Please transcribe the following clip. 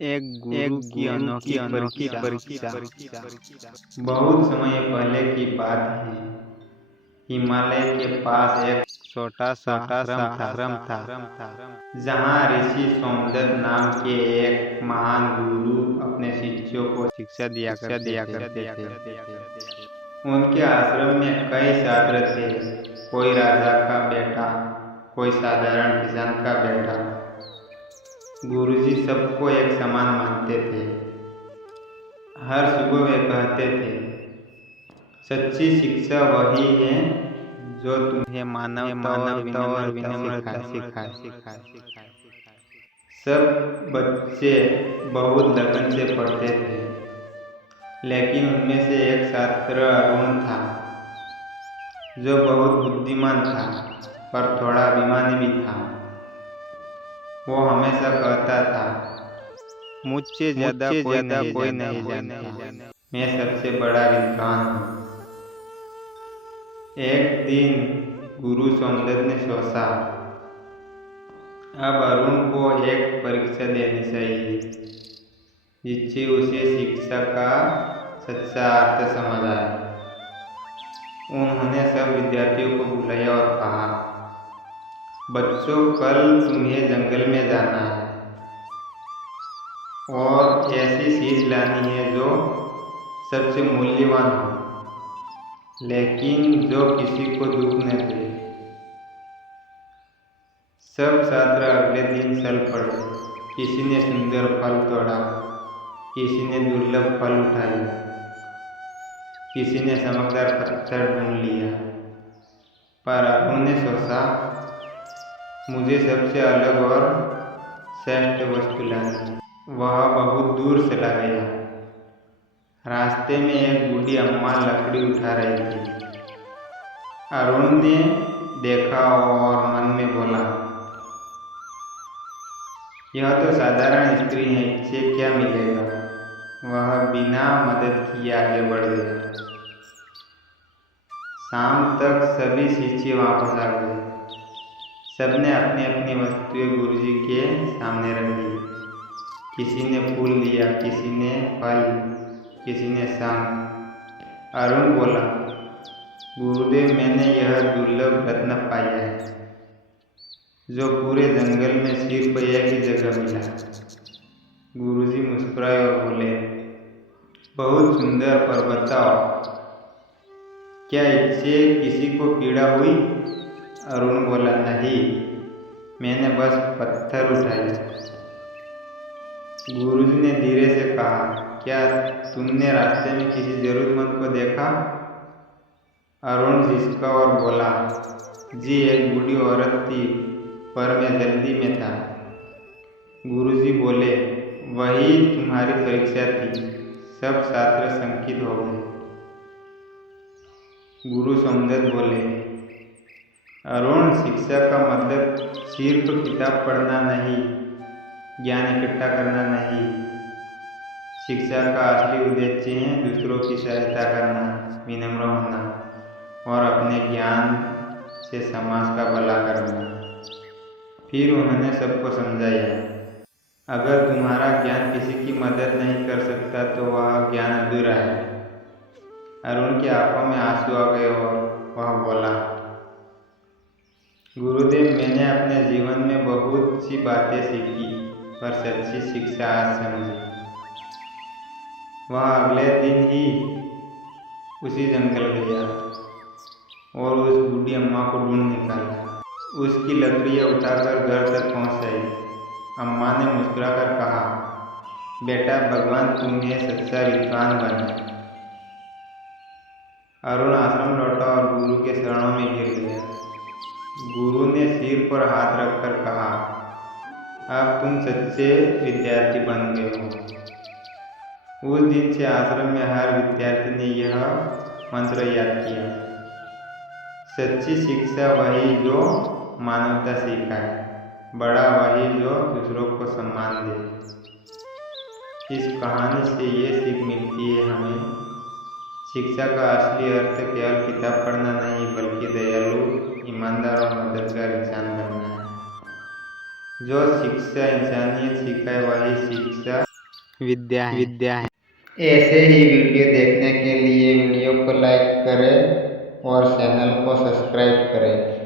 एक गुरु की अनोखी परीक्षा। बहुत समय पहले की बात है। हिमालय के पास एक छोटा सा आश्रम था। जहाँ ऋषि सोमदत्त नाम के एक महान गुरु अपने शिष्यों को शिक्षा दिया करते थे। उनके आश्रम में कई छात्र थे। कोई राजा का बेटा, कोई साधारण किसान का बेटा। गुरुजी सबको एक समान मानते थे। हर सुबह वे कहते थे, सच्ची शिक्षा वही है जो तुम्हें मानवता और विनम्रता सिखाए। सब बच्चे बहुत लगन से पढ़ते थे, लेकिन उनमें से एक छात्र अरुण था जो बहुत बुद्धिमान था, पर थोड़ा अभिमानी भी था। वो हमेशा कहता था, मुझसे ज्यादा कोई नहीं जानता। मैं सबसे बड़ा विद्वान हूँ। एक दिन गुरु सोमदत्त ने सोचा, अब अरुण को एक परीक्षा देनी चाहिए जिससे उसे शिक्षा का सच्चा अर्थ समझ आए। उन्होंने सब विद्यार्थियों को बुलाया और कहा, बच्चों, कल तुम्हें जंगल में जाना है और ऐसी चीज लानी है जो सबसे मूल्यवान हो, लेकिन जो किसी को दुख न दे। सब छात्र अगले दिन चल पड़े। किसी ने सुंदर फल तोड़ा, किसी ने दुर्लभ फल उठाए, किसी ने चमकदार पत्थर ढूंढ लिया। पर अरुण ने सोचा, मुझे सबसे अलग और श्रेष्ठ वस्तु लानी। वह बहुत दूर चला गया। रास्ते में एक बूढ़ी अम्मा लकड़ी उठा रही थी। अरुण ने देखा और मन में बोला, यह तो साधारण स्त्री है, इससे क्या मिलेगा। वह बिना मदद किए आगे बढ़ गया। शाम तक सभी शिष्य वापस आ गए। सबने अपनी अपनी वस्तुएं गुरुजी के सामने रखी। किसी ने फूल दिया, किसी ने फल, किसी ने शंख। अरुण बोला, गुरुदेव, मैंने यह दुर्लभ रत्न पाया है जो पूरे जंगल में सिर्फ एक ही जगह मिला। गुरुजी मुस्कुराए और बोले, बहुत सुंदर, पर बताओ, क्या इससे किसी को पीड़ा हुई। अरुण बोला, नहीं, मैंने बस पत्थर उठाया। गुरुजी ने धीरे से कहा, क्या तुमने रास्ते में किसी जरूरतमंद को देखा। अरुण जिसका और बोला, जी, एक बूढ़ी औरत थी, पर मैं जल्दी में था। गुरुजी बोले, वही तुम्हारी परीक्षा थी। सब छात्र शंकित हो गए। गुरु सोमदत्त बोले, अरुण, शिक्षा का मतलब सिर्फ किताब पढ़ना नहीं, ज्ञान इकट्ठा करना नहीं। शिक्षा का असली उद्देश्य है दूसरों की सहायता करना, विनम्र होना और अपने ज्ञान से समाज का भला करना। फिर उन्होंने सबको समझाया, अगर तुम्हारा ज्ञान किसी की मदद नहीं कर सकता तो वह ज्ञान अधूरा है। अरुण की आंखों में आंसू आ गए और वह बोला, गुरुदेव, मैंने अपने जीवन में बहुत सी बातें सीखी, पर सच्ची शिक्षा आज समझी। वह अगले दिन ही उसी जंगल गया और उस बूढ़ी अम्मा को ढूंढ निकाला। उसकी लकड़ियाँ उठाकर घर तक पहुँच गई। अम्मा ने मुस्कुराकर कहा, बेटा, भगवान तुम्हें सच्चा विद्वान बनाए। अरुण आश्रम लौटा और गुरु के चरणों में गिर गया। गुरु ने सिर पर हाथ रखकर कहा, अब तुम सच्चे विद्यार्थी बन गए हो। उस दिन से आश्रम में हर विद्यार्थी ने यह मंत्र याद किया, सच्ची शिक्षा वही जो मानवता सिखाए, बड़ा वही जो दूसरों को सम्मान दे। इस कहानी से ये सीख मिलती है हमें, शिक्षा का असली अर्थ केवल किताब पढ़ना नहीं, बल्कि दयालु, ईमानदार और मददगार इंसान बनना है। जो शिक्षा इंसानियत सिखाए वही शिक्षा विद्या है। ऐसे ही वीडियो देखने के लिए वीडियो को लाइक करें और चैनल को सब्सक्राइब करें।